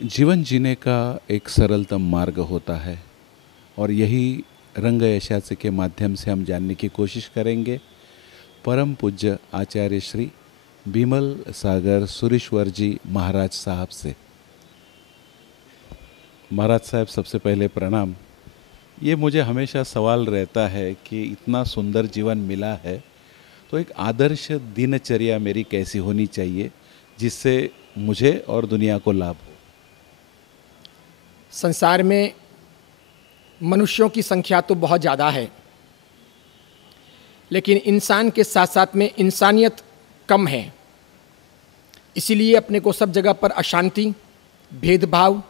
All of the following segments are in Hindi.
जीवन जीने का एक सरलतम मार्ग होता है और यही रंग ऐशाचे के माध्यम से हम जानने की कोशिश करेंगे परम पूज्य आचार्य श्री बिमल सागर सुरेश्वर जी महाराज साहब से। महाराज साहब, सबसे पहले प्रणाम। ये मुझे हमेशा सवाल रहता है कि इतना सुंदर जीवन मिला है तो एक आदर्श दिनचर्या मेरी कैसी होनी चाहिए जिससे मुझे और दुनिया को लाभ हो। संसार में मनुष्यों की संख्या तो बहुत ज़्यादा है, लेकिन इंसान के साथ साथ में इंसानियत कम है। इसीलिए अपने को सब जगह पर अशांति, भेदभाव,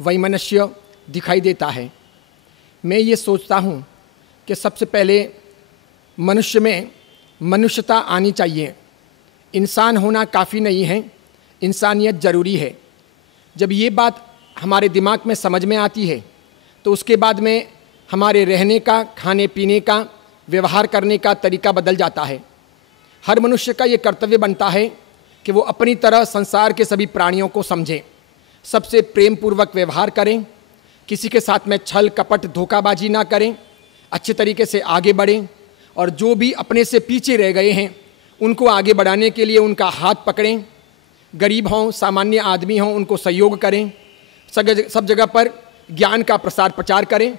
वैमनस्य दिखाई देता है। मैं ये सोचता हूँ कि सबसे पहले मनुष्य में मनुष्यता आनी चाहिए। इंसान होना काफ़ी नहीं है, इंसानियत ज़रूरी है। जब ये बात हमारे दिमाग में समझ में आती है तो उसके बाद में हमारे रहने का, खाने पीने का, व्यवहार करने का तरीका बदल जाता है। हर मनुष्य का ये कर्तव्य बनता है कि वो अपनी तरह संसार के सभी प्राणियों को समझे, सबसे प्रेम पूर्वक व्यवहार करें, किसी के साथ में छल कपट धोखाबाजी ना करें, अच्छे तरीके से आगे बढ़ें और जो भी अपने से पीछे रह गए हैं उनको आगे बढ़ाने के लिए उनका हाथ पकड़ें। गरीब हों, सामान्य आदमी हों, उनको सहयोग करें। सब जगह पर ज्ञान का प्रसार प्रचार करें,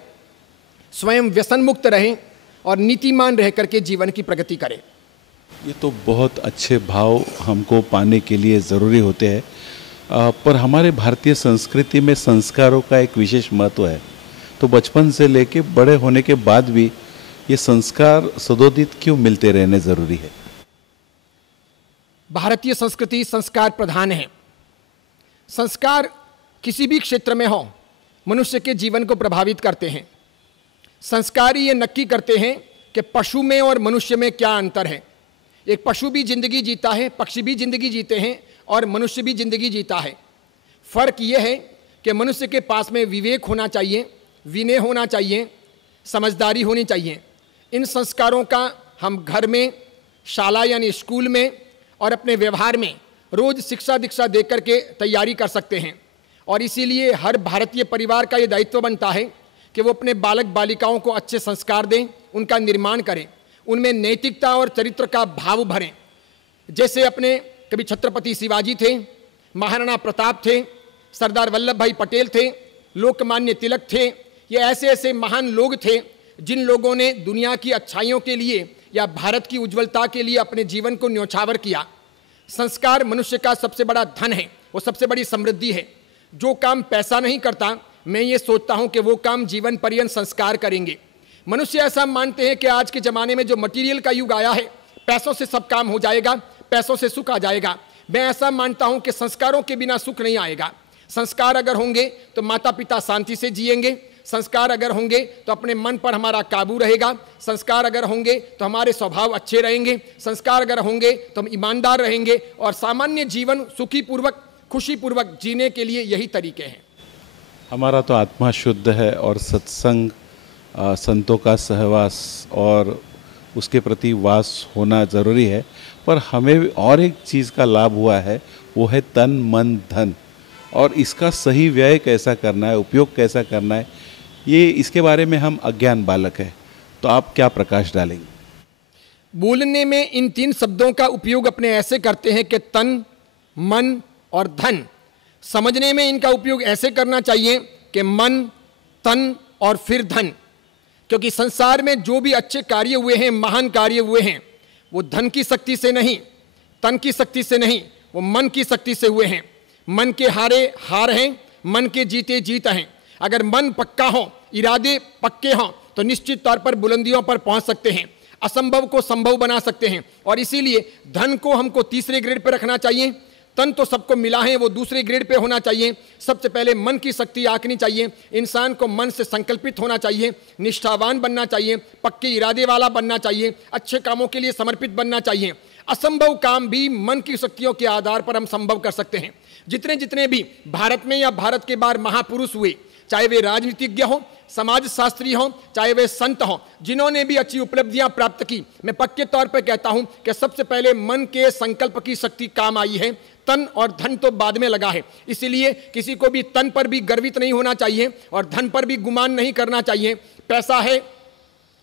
स्वयं व्यसन मुक्त रहें और नीतिमान रह करके जीवन की प्रगति करें। ये तो बहुत अच्छे भाव हमको पाने के लिए ज़रूरी होते हैं, पर हमारे भारतीय संस्कृति में संस्कारों का एक विशेष महत्व है। तो बचपन से लेके बड़े होने के बाद भी ये संस्कार सदोदित क्यों मिलते रहने ज़रूरी है? भारतीय संस्कृति संस्कार प्रधान है। संस्कार किसी भी क्षेत्र में हो मनुष्य के जीवन को प्रभावित करते हैं। संस्कार ये नक्की करते हैं कि पशु में और मनुष्य में क्या अंतर है। एक पशु भी जिंदगी जीता है, पक्षी भी जिंदगी जीते हैं और मनुष्य भी जिंदगी जीता है। फर्क ये है कि मनुष्य के पास में विवेक होना चाहिए, विनय होना चाहिए, समझदारी होनी चाहिए। इन संस्कारों का हम घर में, शाला यानी स्कूल में और अपने व्यवहार में रोज शिक्षा दीक्षा दे करके तैयारी कर सकते हैं। और इसीलिए हर भारतीय परिवार का ये दायित्व बनता है कि वो अपने बालक बालिकाओं को अच्छे संस्कार दें, उनका निर्माण करें, उनमें नैतिकता और चरित्र का भाव भरें। जैसे अपने कभी छत्रपति शिवाजी थे, महाराणा प्रताप थे, सरदार वल्लभ भाई पटेल थे, लोकमान्य तिलक थे। ये ऐसे ऐसे महान लोग थे जिन लोगों ने दुनिया की अच्छाइयों के लिए या भारत की उज्ज्वलता के लिए अपने जीवन को न्यौछावर किया। संस्कार मनुष्य का सबसे बड़ा धन है, वो सबसे बड़ी समृद्धि है। जो काम पैसा नहीं करता, मैं ये सोचता हूँ कि वो काम जीवन पर्यंत संस्कार करेंगे। मनुष्य ऐसा मानते हैं कि आज के ज़माने में जो मटेरियल का युग आया है, पैसों से सब काम हो जाएगा, पैसों से सुख आ जाएगा। मैं ऐसा मानता हूँ कि संस्कारों के बिना सुख नहीं आएगा। संस्कार अगर होंगे तो माता पिता शांति से जिएंगे, संस्कार अगर होंगे तो अपने मन पर हमारा काबू रहेगा, संस्कार अगर होंगे तो हमारे स्वभाव अच्छे रहेंगे, संस्कार अगर होंगे तो हम ईमानदार रहेंगे और सामान्य जीवन सुखी पूर्वक, खुशी पूर्वक जीने के लिए यही तरीके हैं। हमारा तो आत्मा शुद्ध है और सत्संग, संतों का सहवास और उसके प्रति वास होना ज़रूरी है, पर हमें और एक चीज़ का लाभ हुआ है, वो है तन मन धन। और इसका सही व्यय कैसा करना है, उपयोग कैसा करना है, ये इसके बारे में हम अज्ञान बालक हैं। तो आप क्या प्रकाश डालेंगे? बोलने में इन 3 शब्दों का उपयोग अपने ऐसे करते हैं कि तन, मन और धन। समझने में इनका उपयोग ऐसे करना चाहिए कि मन, तन और फिर धन। क्योंकि संसार में जो भी अच्छे कार्य हुए हैं, महान कार्य हुए हैं, वो धन की शक्ति से नहीं, तन की शक्ति से नहीं, वो मन की शक्ति से हुए हैं। मन के हारे हार हैं, मन के जीते जीत हैं। अगर मन पक्का हो, इरादे पक्के हों तो निश्चित तौर पर बुलंदियों पर पहुंच सकते हैं, असंभव को संभव बना सकते हैं। और इसीलिए धन को हमको तीसरे ग्रेड पर रखना चाहिए, तन तो सबको मिला है, वो दूसरे ग्रेड पे होना चाहिए। सबसे पहले मन की शक्ति आंकनी चाहिए। इंसान को मन से संकल्पित होना चाहिए, निष्ठावान बनना चाहिए, पक्के इरादे वाला बनना चाहिए, अच्छे कामों के लिए समर्पित बनना चाहिए। असंभव काम भी मन की शक्तियों के आधार पर हम संभव कर सकते हैं। जितने जितने भी भारत में या भारत के बाहर महापुरुष हुए, चाहे वे राजनीतिज्ञ हों, समाज शास्त्री हों, चाहे वे संत हों, जिन्होंने भी अच्छी उपलब्धियां प्राप्त की, मैं पक्के तौर पर कहता हूं कि सबसे पहले मन के संकल्प की शक्ति काम आई है, तन और धन तो बाद में लगा है। इसीलिए किसी को भी तन पर भी गर्वित नहीं होना चाहिए और धन पर भी गुमान नहीं करना चाहिए। पैसा है,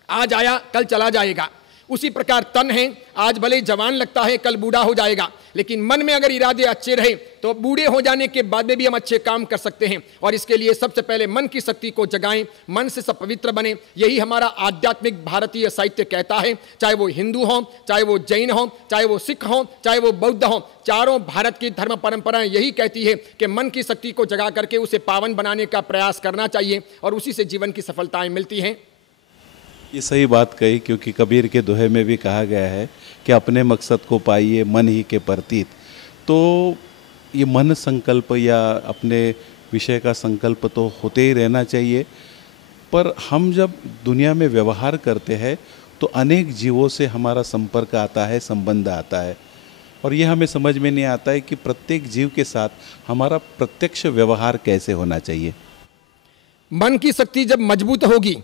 आज आया कल चला जाएगा। उसी प्रकार तन है, आज भले जवान लगता है कल बूढ़ा हो जाएगा, लेकिन मन में अगर इरादे अच्छे रहे तो बूढ़े हो जाने के बाद में भी हम अच्छे काम कर सकते हैं। और इसके लिए सबसे पहले मन की शक्ति को जगाएं, मन से सब पवित्र बने। यही हमारा आध्यात्मिक भारतीय साहित्य कहता है, चाहे वो हिंदू हो, चाहे वो जैन हो, चाहे वो सिख हो, चाहे वो बौद्ध हो, चारों भारत की धर्म परंपराएं यही कहती है कि मन की शक्ति को जगा करके उसे पावन बनाने का प्रयास करना चाहिए और उसी से जीवन की सफलताएं मिलती हैं। ये सही बात कही, क्योंकि कबीर के दोहे में भी कहा गया है कि अपने मकसद को पाइए मन ही के प्रतीत। तो ये मन संकल्प या अपने विषय का संकल्प तो होते ही रहना चाहिए, पर हम जब दुनिया में व्यवहार करते हैं तो अनेक जीवों से हमारा संपर्क आता है, संबंध आता है, और ये हमें समझ में नहीं आता है कि प्रत्येक जीव के साथ हमारा प्रत्यक्ष व्यवहार कैसे होना चाहिए। मन की शक्ति जब मजबूत होगी,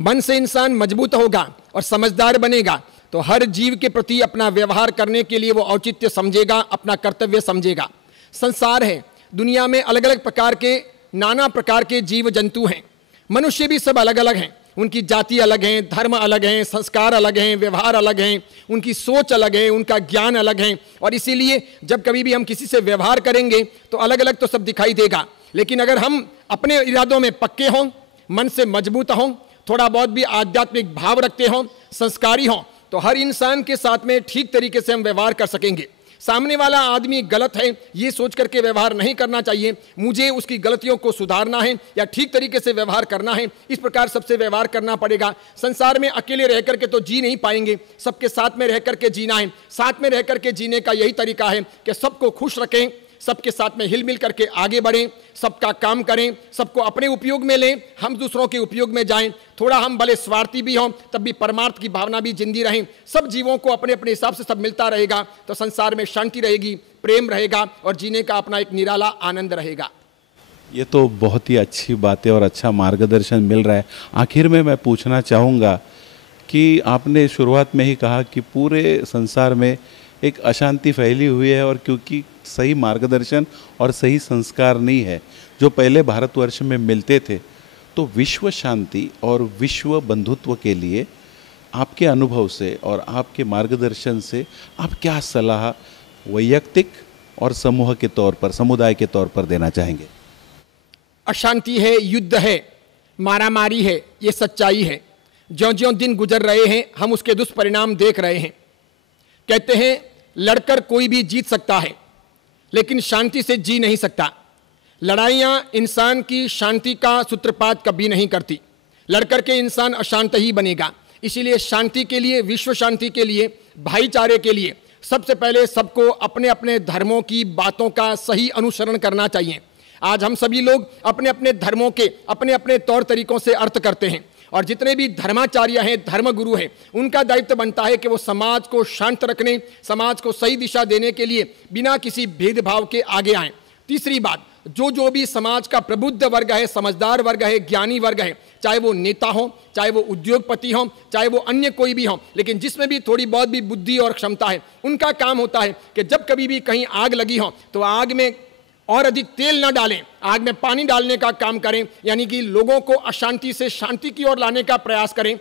मन से इंसान मजबूत होगा और समझदार बनेगा, तो हर जीव के प्रति अपना व्यवहार करने के लिए वो औचित्य समझेगा, अपना कर्तव्य समझेगा। संसार है, दुनिया में अलग अलग प्रकार के, नाना प्रकार के जीव जंतु हैं। मनुष्य भी सब अलग अलग हैं, उनकी जाति अलग है, धर्म अलग हैं, संस्कार अलग हैं, व्यवहार अलग हैं, उनकी सोच अलग है, उनका ज्ञान अलग है। और इसीलिए जब कभी भी हम किसी से व्यवहार करेंगे तो अलग अलग तो सब दिखाई देगा, लेकिन अगर हम अपने इरादों में पक्के हों, मन से मजबूत हों, थोड़ा बहुत भी आध्यात्मिक भाव रखते हों, संस्कारी हों, तो हर इंसान के साथ में ठीक तरीके से हम व्यवहार कर सकेंगे। सामने वाला आदमी गलत है ये सोच करके व्यवहार नहीं करना चाहिए, मुझे उसकी गलतियों को सुधारना है या ठीक तरीके से व्यवहार करना है, इस प्रकार सबसे व्यवहार करना पड़ेगा। संसार में अकेले रह करके तो जी नहीं पाएंगे, सबके साथ में रह करके जीना है। साथ में रह करके जीने का यही तरीका है कि सबको खुश रखें, सबके साथ में हिल मिल करके आगे बढ़ें, सबका काम करें, सबको अपने उपयोग में लें, हम दूसरों के उपयोग में जाएं। थोड़ा हम भले स्वार्थी भी हों तब भी परमार्थ की भावना भी जिंदी रहें। सब जीवों को अपने अपने हिसाब से सब मिलता रहेगा तो संसार में शांति रहेगी, प्रेम रहेगा और जीने का अपना एक निराला आनंद रहेगा। ये तो बहुत ही अच्छी बातें और अच्छा मार्गदर्शन मिल रहा है। आखिर में मैं पूछना चाहूँगा कि आपने शुरुआत में ही कहा कि पूरे संसार में एक अशांति फैली हुई है, और क्योंकि सही मार्गदर्शन और सही संस्कार नहीं है जो पहले भारतवर्ष में मिलते थे, तो विश्व शांति और विश्व बंधुत्व के लिए आपके अनुभव से और आपके मार्गदर्शन से आप क्या सलाह वैयक्तिक और समूह के तौर पर, समुदाय के तौर पर देना चाहेंगे? अशांति है, युद्ध है, मारामारी है, ये सच्चाई है। ज्यों-ज्यों दिन गुजर रहे हैं हम उसके दुष्परिणाम देख रहे हैं। कहते हैं लड़कर कोई भी जीत सकता है, लेकिन शांति से जी नहीं सकता। लड़ाइयाँ इंसान की शांति का सूत्रपात कभी नहीं करती। लड़कर के इंसान अशांत ही बनेगा। इसीलिए शांति के लिए, विश्व शांति के लिए, भाईचारे के लिए सबसे पहले सबको अपने अपने धर्मों की बातों का सही अनुसरण करना चाहिए। आज हम सभी लोग अपने अपने धर्मों के अपने अपने तौर तरीकों से अर्थ करते हैं, और जितने भी धर्माचार्य हैं, धर्मगुरु हैं, उनका दायित्व बनता है कि वो समाज को शांत रखने, समाज को सही दिशा देने के लिए बिना किसी भेदभाव के आगे आएं। तीसरी बात, जो भी समाज का प्रबुद्ध वर्ग है, समझदार वर्ग है, ज्ञानी वर्ग है, चाहे वो नेता हो, चाहे वो उद्योगपति हो, चाहे वो अन्य कोई भी हो, लेकिन जिसमें भी थोड़ी बहुत भी बुद्धि और क्षमता है, उनका काम होता है कि जब कभी भी कहीं आग लगी हो तो आग में और अधिक तेल न डालें, आग में पानी डालने का काम करें, यानी कि लोगों को अशांति से शांति की ओर लाने का प्रयास करें।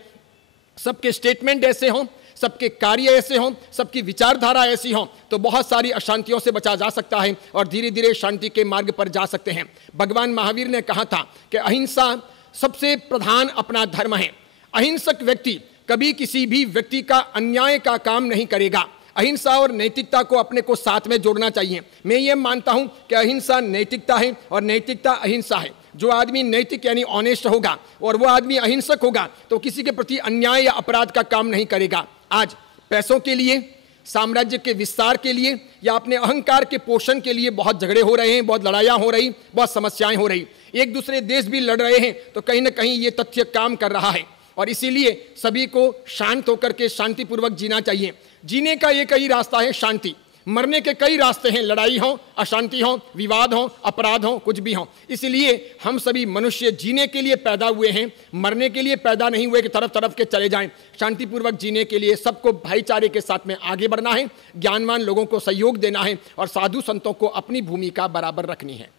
सबके स्टेटमेंट ऐसे हों, सबके कार्य ऐसे हों, सबकी विचारधारा ऐसी हों, तो बहुत सारी अशांतियों से बचा जा सकता है और धीरे धीरे शांति के मार्ग पर जा सकते हैं। भगवान महावीर ने कहा था कि अहिंसा सबसे प्रधान अपना धर्म है। अहिंसक व्यक्ति कभी किसी भी व्यक्ति का अन्याय का काम नहीं करेगा। अहिंसा और नैतिकता को अपने को साथ में जोड़ना चाहिए। मैं ये मानता हूं कि अहिंसा नैतिकता है और नैतिकता अहिंसा है। जो आदमी नैतिक यानी ऑनेस्ट होगा और वो आदमी अहिंसक होगा तो किसी के प्रति अन्याय या अपराध का काम नहीं करेगा। आज पैसों के लिए, साम्राज्य के विस्तार के लिए या अपने अहंकार के पोषण के लिए बहुत झगड़े हो रहे हैं, बहुत लड़ाइयाँ हो रही, बहुत समस्याएं हो रही, एक दूसरे देश भी लड़ रहे हैं, तो कहीं ना कहीं ये तथ्य काम कर रहा है। और इसीलिए सभी को शांत होकर के शांतिपूर्वक जीना चाहिए। जीने का एक ही रास्ता है शांति। मरने के कई रास्ते हैं, लड़ाई हो, अशांति हो, विवाद हो, अपराध हो, कुछ भी हो। इसलिए हम सभी मनुष्य जीने के लिए पैदा हुए हैं, मरने के लिए पैदा नहीं हुए कि तरफ तरफ के चले जाएं। शांतिपूर्वक जीने के लिए सबको भाईचारे के साथ में आगे बढ़ना है, ज्ञानवान लोगों को सहयोग देना है और साधु संतों को अपनी भूमिका बराबर रखनी है।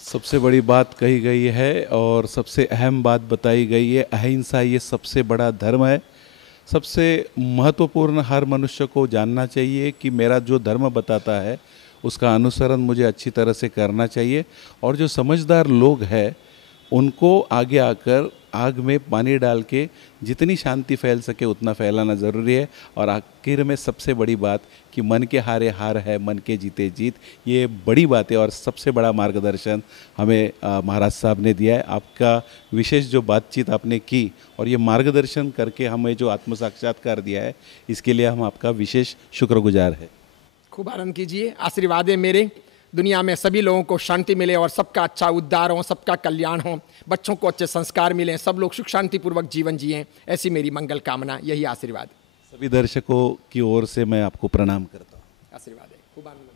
सबसे बड़ी बात कही गई है और सबसे अहम बात बताई गई है, अहिंसा ये सबसे बड़ा धर्म है। सबसे महत्वपूर्ण हर मनुष्य को जानना चाहिए कि मेरा जो धर्म बताता है उसका अनुसरण मुझे अच्छी तरह से करना चाहिए, और जो समझदार लोग हैं उनको आगे आकर आग में पानी डाल के जितनी शांति फैल सके उतना फैलाना ज़रूरी है। और आखिर में सबसे बड़ी बात कि मन के हारे हार है, मन के जीते जीत, ये बड़ी बात है और सबसे बड़ा मार्गदर्शन हमें महाराज साहब ने दिया है। आपका विशेष जो बातचीत आपने की और ये मार्गदर्शन करके हमें जो आत्म साक्षात्कार दिया है, इसके लिए हम आपका विशेष शुक्रगुजार है। खूब आनंद कीजिए। आशीर्वाद है मेरे, दुनिया में सभी लोगों को शांति मिले और सबका अच्छा उद्धार हो, सबका कल्याण हो, बच्चों को अच्छे संस्कार मिलें, सब लोग सुख शांतिपूर्वक जीवन जिएं, ऐसी मेरी मंगल कामना, यही आशीर्वाद। सभी दर्शकों की ओर से मैं आपको प्रणाम करता हूँ। आशीर्वाद है। खूब आनंद।